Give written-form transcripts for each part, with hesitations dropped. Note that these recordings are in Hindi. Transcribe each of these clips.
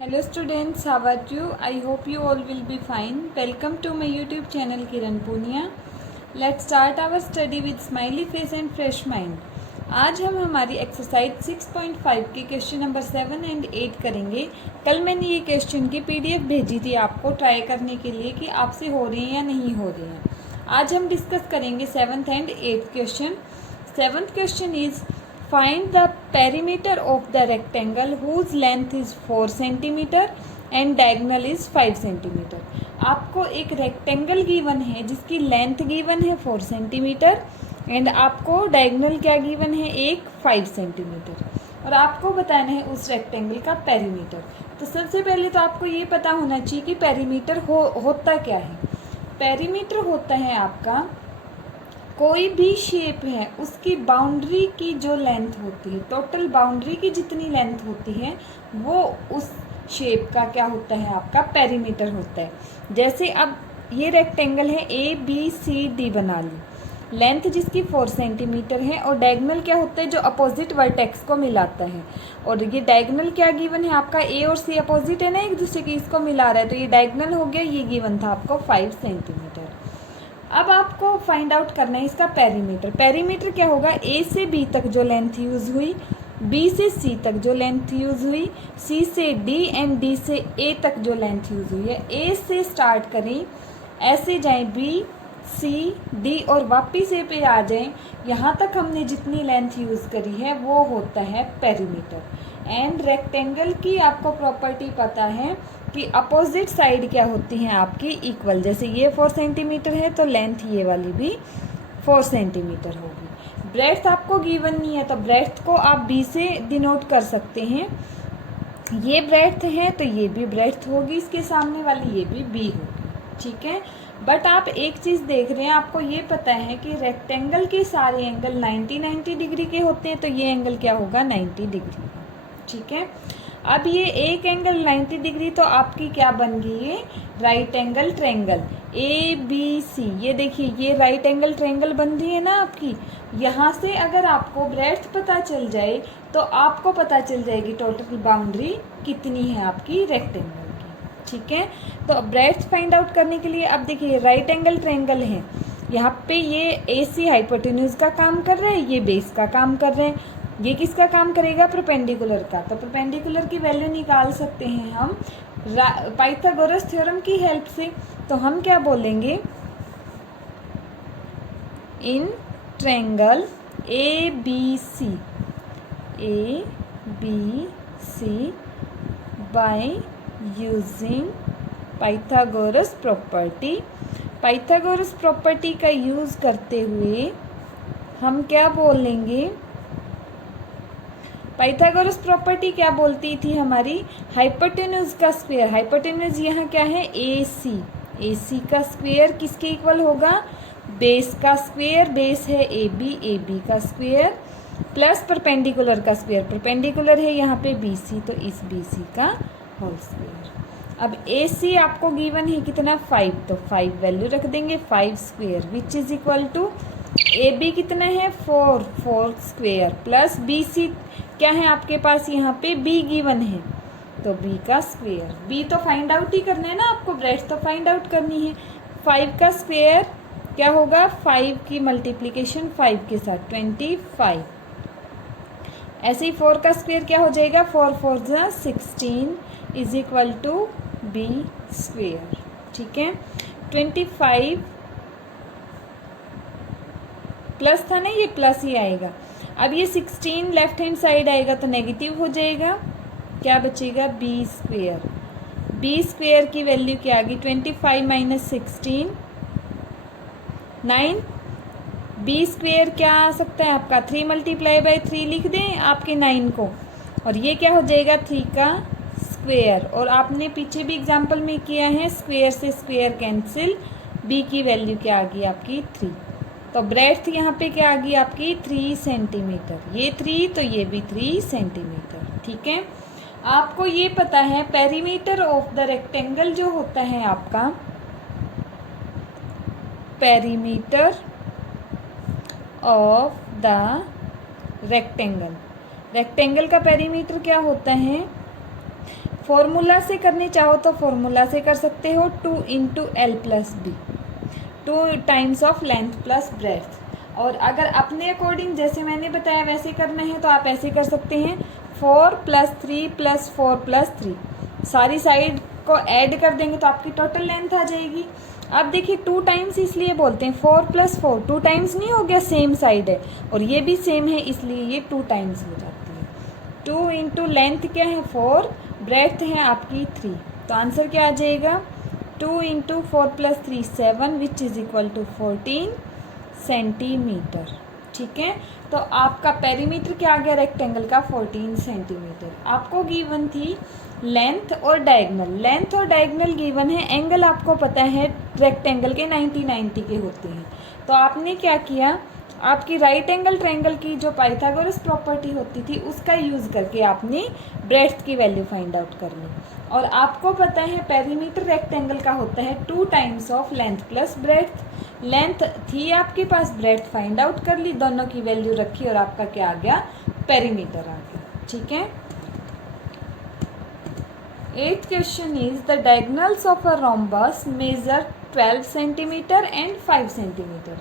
Hello students, how are you? I hope you all will be fine. Welcome to my YouTube channel Kiran Punia. Let's start our study with smiley face and fresh mind. आज हम हमारी एक्सरसाइज 6.5 के क्वेश्चन नंबर 7 एंड 8 करेंगे। कल मैंने ये क्वेश्चन की PDF भेजी थी आपको ट्राई करने के लिए कि आपसे हो रही हैं या नहीं हो रही हैं। आज हम डिस्कस करेंगे 7th and 8th question. 7th question is find the perimeter of the rectangle whose length is 4 centimeter and diagonal is 5 centimeter। आपको एक रेक्टेंगल गिवन है जिसकी लेंथ गिवन है 4 सेंटीमीटर एंड आपको डायगोनल क्या गिवन है एक 5 सेंटीमीटर और आपको बताना है उस रेक्टेंगल का पेरीमीटर। तो सबसे पहले तो आपको ये पता होना चाहिए कि पेरीमीटर होता क्या है। पेरीमीटर होता है आपका कोई भी शेप है उसकी बाउंड्री की जो लेंथ होती है, टोटल बाउंड्री की जितनी लेंथ होती है वो उस शेप का क्या होता है आपका पेरीमीटर होता है। जैसे अब ये रेक्टेंगल है ABCD बना ली, लेंथ जिसकी 4 सेंटीमीटर है और डायगोनल क्या होता है जो अपोजिट वर्टेक्स को मिलाता है। और ये डायगोनल क्या गिवन है आपका A और C अपोजिट है ना एक दूसरे की, इसको मिला रहा है तो ये डायगोनल हो गया। ये गिवन था आपको 5 सेंटीमीटर। अब आपको फाइंड आउट करना है इसका पेरीमीटर। पेरीमीटर क्या होगा, A से B तक जो लेंथ यूज़ हुई, B से C तक जो लेंथ यूज़ हुई, C से D एंड D से A तक जो लेंथ यूज़ हुई है। A से स्टार्ट करें, ऐसे जाएं B C D और वापिस A पे आ जाएं, यहाँ तक हमने जितनी लेंथ यूज़ करी है वो होता है पेरीमीटर। एंड रेक्टेंगल की आपको प्रॉपर्टी पता है कि अपोजिट साइड क्या होती हैं आपकी इक्वल। जैसे ये 4 सेंटीमीटर है तो लेंथ ये वाली भी 4 सेंटीमीटर होगी। ब्रेड्थ आपको गिवन नहीं है तो ब्रेड्थ को आप B से डिनोट कर सकते हैं। ये ब्रेड्थ है तो ये भी ब्रेड्थ होगी, इसके सामने वाली ये भी B होगी, ठीक है। बट आप एक चीज़ देख रहे हैं, आपको ये पता है कि रेक्टेंगल के सारे एंगल 90 डिग्री के होते हैं तो ये एंगल क्या होगा 90 डिग्री, ठीक है। अब ये एक एंगल 90 डिग्री तो आपकी क्या बन गई है राइट एंगल ट्रायंगल ABC। ये देखिए ये राइट एंगल ट्रायंगल बन रही है ना आपकी। यहाँ से अगर आपको ब्रेड्थ पता चल जाए तो आपको पता चल जाएगी टोटल बाउंड्री कितनी है आपकी रेक्टेंगल की, ठीक है। तो ब्रेड्थ फाइंड आउट करने के लिए अब देखिए राइट एंगल ट्रायंगल है, यहाँ पे ये AC हाइपोटेन्यूज का काम कर रहा है, ये बेस का काम कर रहे हैं। ये किसका काम करेगा परपेंडिकुलर का। तो परपेंडिकुलर की वैल्यू निकाल सकते हैं हम पाइथागोरस थ्योरम की हेल्प से। तो हम क्या बोलेंगे, in triangle ABC by using Pythagoras property. Pythagoras property का यूज़ करते हुए हम क्या बोलेंगे, पाइथागोरस प्रॉपर्टी क्या बोलती थी हमारी, हाइपोटेन्यूज का स्क्वायर। हाइपोटेन्यूज यहाँ क्या है AC का स्क्वायर किसके इक्वल होगा, बेस का स्क्वायर, बेस है AB का स्क्वायर प्लस परपेंडिकुलर का स्क्वायर। परपेंडिकुलर है यहाँ पे BC तो इस BC का होल स्क्वायर। अब AC आपको गिवन है कितना 5, तो 5 वैल्यू रख देंगे 5 square which is equal to AB कितना है 4 स्क्वायर प्लस BC क्या है आपके पास यहाँ पे B गिवन है तो B का स्क्वायर। B तो फाइंड आउट ही करना है ना आपको, ब्रेड्थ तो फाइंड आउट करनी है। 5 का स्क्वायर क्या होगा, 5 की मल्टीप्लिकेशन 5 के साथ 25। ऐसे ही 4 का स्क्वायर क्या हो जाएगा 4 4 16 is equal to B square, ठीक है। 25 प्लस था ना, ये प्लस ही आएगा। अब ये 16 लेफ्ट हैंड साइड आएगा तो नेगेटिव हो जाएगा, क्या बचेगा B स्क्वायर। B स्क्वायर की वैल्यू क्या आ गई 25 माइनस 16 9। B स्क्वायर क्या आ सकता है आपका 3 मल्टीप्लाई बाई 3 लिख दें आपके 9 को, और ये क्या हो जाएगा 3 का स्क्वायर। और आपने पीछे भी एग्जाम्पल में किया है स्क्वायर से स्क्वायर कैंसिल, B की वैल्यू क्या आ गई आपकी 3। तो ब्रेड्थ यहाँ पे क्या आ गई आपकी 3 सेंटीमीटर, ये 3 तो ये भी 3 सेंटीमीटर, ठीक है। आपको ये पता है पेरीमीटर ऑफ द रेक्टेंगल जो होता है आपका, perimeter of the rectangle, rectangle का पेरीमीटर क्या होता है फॉर्मूला से करनी चाहो तो फॉर्मूला से कर सकते हो, 2 into L plus B, 2 times of length plus breadth. और अगर अपने अकॉर्डिंग जैसे मैंने बताया वैसे करना है तो आप ऐसे कर सकते हैं, 4 प्लस 3 प्लस 4 प्लस 3, सारी साइड को ऐड कर देंगे तो आपकी टोटल लेंथ आ जाएगी। अब देखिए 2 टाइम्स इसलिए बोलते हैं, 4 प्लस 4 2 टाइम्स नहीं हो गया, सेम साइड है और ये भी सेम है इसलिए ये 2 टाइम्स हो जाती है। 2 इंटू लेंथ क्या है 4, ब्रेड्थ है आपकी 3, तो आंसर क्या आ जाएगा 2 into 4 plus 3 7 which is equal to 14 centimetre. ठीक है, तो आपका पेरीमीटर क्या आ गया रेक्टेंगल का 14 सेंटीमीटर। आपको गिवन थी लेंथ और डायगोनल, लेंथ और डायगोनल गिवन है, एंगल आपको पता है रेक्टेंगल के 90 के होते हैं। तो आपने क्या किया, आपकी राइट एंगल ट्रायंगल की जो पाइथागोरस प्रॉपर्टी होती थी उसका यूज़ करके आपने ब्रेड्थ की वैल्यू फाइंड आउट कर ली। और आपको पता है पेरीमीटर रेक्टेंगल का होता है 2 times of length plus breadth. Length थी आपके पास, ब्रेड्थ फाइंड आउट कर ली, दोनों की वैल्यू रखी और आपका क्या आ गया पेरीमीटर आ गया। ठीक है, 8th question is the diagonals of a rhombus measure 12 centimetre and 5 centimetre.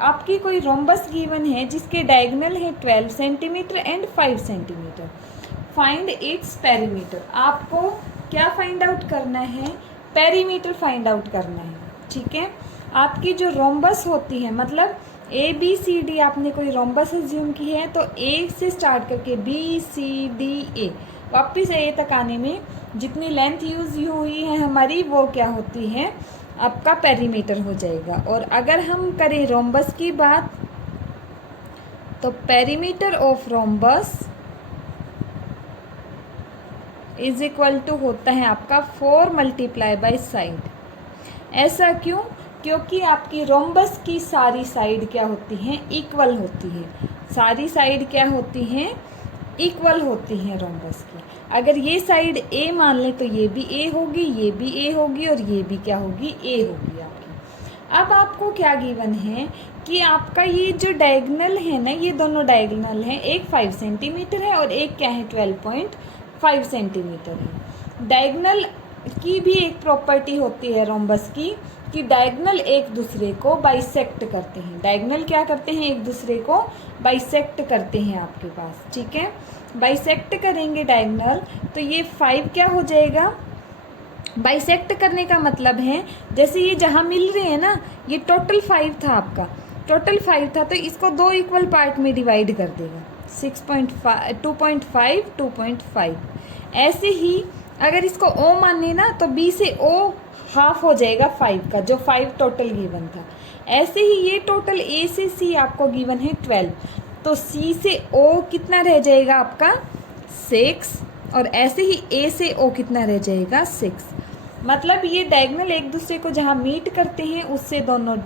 आपकी कोई रोम्बस गिवन है जिसके डायगोनल है 12 centimetre and 5 centimetre. Find its perimeter. आपको क्या फाइंड आउट करना है, पेरीमीटर फाइंड आउट करना है। ठीक है, आपकी जो रोम्बस होती है, मतलब ए बी सी डी, आपने कोई रोम्बस एज्यूम की है तो ए से स्टार्ट करके बी सी डी ए वापस ए तक आने में जितनी लेंथ यूज़ हुई है हमारी वो क्या होती है, आपका पेरीमीटर हो जाएगा। और अगर हम करें रोम्बस की बात तो perimeter of rhombus is equal to होता है आपका 4 मल्टीप्लाई बाई साइड। ऐसा क्यों, क्योंकि आपकी रोम्बस की सारी साइड क्या होती हैं, इक्वल होती है। सारी साइड क्या होती हैं, इक्वल होती हैं रोम्बस की। अगर ये साइड ए मान लें तो ये भी ए होगी, ये भी ए होगी और ये भी क्या होगी, ए होगी आपकी। अब आपको क्या गिवन है कि आपका ये जो डायगोनल है ना, ये दोनों डायगोनल हैं, एक 5 सेंटीमीटर है और एक क्या है 12.5 सेंटीमीटर है। डायगोनल की भी एक प्रॉपर्टी होती है रोम्बस की कि डायगोनल एक दूसरे को बाइसेक्ट करते हैं। डायगोनल क्या करते हैं, एक दूसरे को बाइसेक्ट करते हैं आपके पास। ठीक है, बाइसेक्ट करेंगे डायगोनल तो ये 5 क्या हो जाएगा, बाइसेक्ट करने का मतलब है जैसे ये जहाँ मिल रहे हैं ना, ये टोटल 5 था आपका, टोटल 5 था तो इसको 2 इक्वल पार्ट में डिवाइड कर देगा, 6.5 2.5 2.5। ऐसे ही अगर इसको ओ माने ना तो बी से ओ हाफ हो जाएगा 5 का, जो 5 टोटल गिवन था। ऐसे ही ये टोटल ए से सी आपको गिवन है 12, तो सी से ओ कितना रह जाएगा आपका 6, और ऐसे ही ए से ओ कितना रह जाएगा 6। मतलब ये डायगोनल एक दूसरे को जहाँ मीट करते हैं उससे दोनों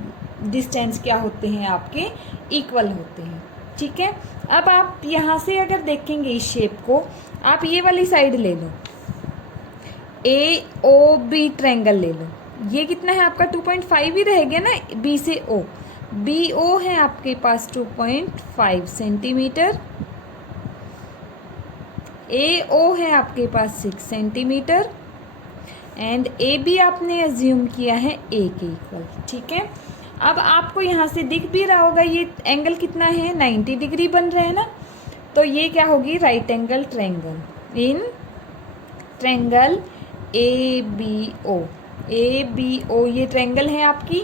डिस्टेंस क्या होते हैं आपके, इक्वल होते हैं। ठीक है, अब आप यहाँ से अगर देखेंगे इस शेप को, आप ये वाली साइड ले लो, ए ओ बी ट्रायंगल ले लो, ये कितना है आपका 2.5 ही रह गया ना, बी से ओ, बी ओ है आपके पास 2.5 सेंटीमीटर, ए ओ है आपके पास 6 सेंटीमीटर एंड ए बी आपने एज्यूम किया है ए के इक्वल। ठीक है, अब आपको यहाँ से दिख भी रहा होगा ये एंगल कितना है, 90 डिग्री बन रहा है ना, तो ये क्या होगी right angle triangle in triangle A B O. A B O ये ट्रायंगल है आपकी,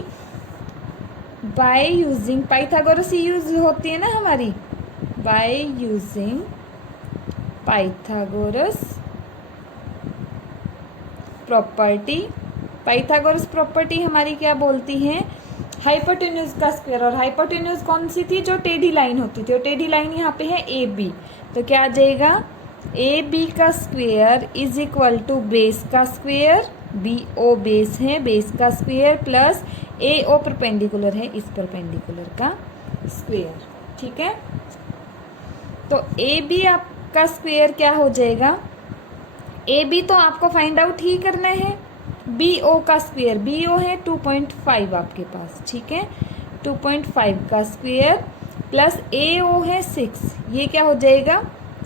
बाय यूजिंग पाइथागोरस यूज होती है ना हमारी, by using Pythagoras property. Pythagoras property हमारी क्या बोलती है, हाइपोटेन्यूज का स्क्वायर, और हाइपोटेन्यूज कौन सी थी, जो टेढ़ी लाइन होती थी, और टेढ़ी लाइन यहाँ पे है ए बी, तो क्या आ जाएगा ए बी का square is equal to base का स्क्वायर, बी ओ बेस है, बेस का square plus A O perpendicular है, इस परपेंडिकुलर का स्क्वायर। ठीक है, तो ए बी आपका स्क्वायर क्या हो जाएगा, ए बी तो आपको फाइंड आउट ही करना है, बी ओ का स्क्वायर, बी ओ है 2.5 आपके पास। ठीक है, 2.5 का स्क्वायर प्लस ए ओ है 6, ये क्या हो जाएगा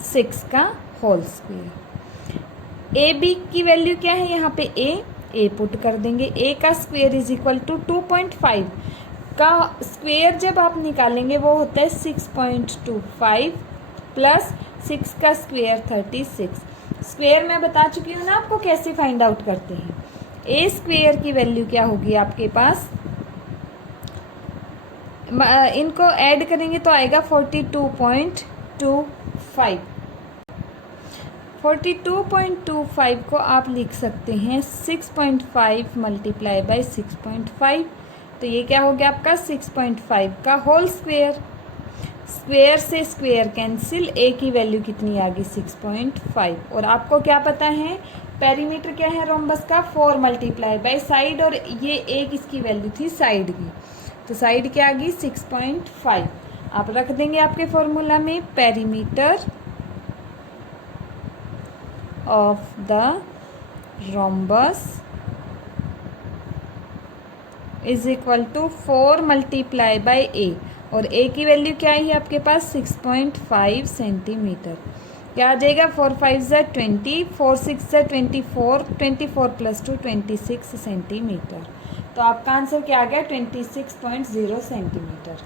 6 का होल स्क्वायर। ए बी की वैल्यू क्या है यहाँ पे ए पुट कर देंगे। ए का स्क्वेयर इज इक्वल टू 2.5 का स्क्वेयर जब आप निकालेंगे वो होता है 6.25 प्लस 6 का स्क्वेयर 36। स्क्वेयर मैं बता चुकी हूँ ना आपको कैसे फाइंड आउट करते हैं। ए स्क्वेयर की वैल्यू क्या होगी आपके पास, इनको ऐड करेंगे तो आएगा 42.25। 42.25 को आप लिख सकते हैं 6.5 मल्टीप्लाई बाई 6.5, तो ये क्या हो गया आपका 6.5 का होल स्क्वेयर। स्क्वेयर से स्क्वेयर कैंसिल, ए की वैल्यू कितनी आ गई 6.5। और आपको क्या पता है पेरीमीटर क्या है रोम्बस का 4 मल्टीप्लाई बाई साइड, और ये ए किसकी वैल्यू थी साइड की, तो साइड क्या आ गई 6.5। आप रख देंगे आपके फॉर्मूला में perimeter of the rhombus is equal to 4 multiply by A, और ए की वैल्यू क्या आई है आपके पास 6.5 सेंटीमीटर। क्या आ जाएगा 4 5 ज़ा 20, 4 6 ज़ा 24, 24 प्लस 2 26 सेंटीमीटर। तो आपका आंसर क्या आ गया 26.0 सेंटीमीटर।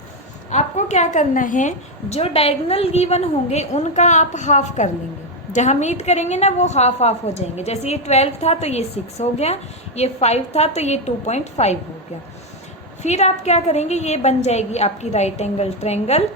आपको क्या करना है, जो डायगोनल गिवन होंगे उनका आप हाफ कर लेंगे, जहाँ मीट करेंगे ना वो हाफ हाफ हो जाएंगे। जैसे ये 12 था तो ये 6 हो गया, ये 5 था तो ये 2.5 हो गया। फिर आप क्या करेंगे, ये बन जाएगी आपकी राइट एंगल ट्रायंगल।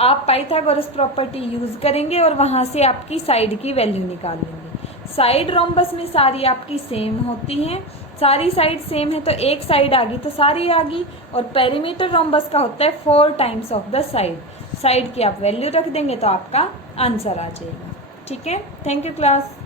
आप पाइथागोरस प्रॉपर्टी यूज़ करेंगे और वहाँ से आपकी साइड की वैल्यू निकाल लेंगे। साइड रोम्बस में सारी आपकी सेम होती हैं, सारी साइड सेम है तो एक साइड आ गई तो सारी आ गई। और पेरीमीटर रोम्बस का होता है 4 times of the side. Side की आप वैल्यू रख देंगे तो आपका आंसर आ जाएगा। ठीक है, थैंक यू क्लास।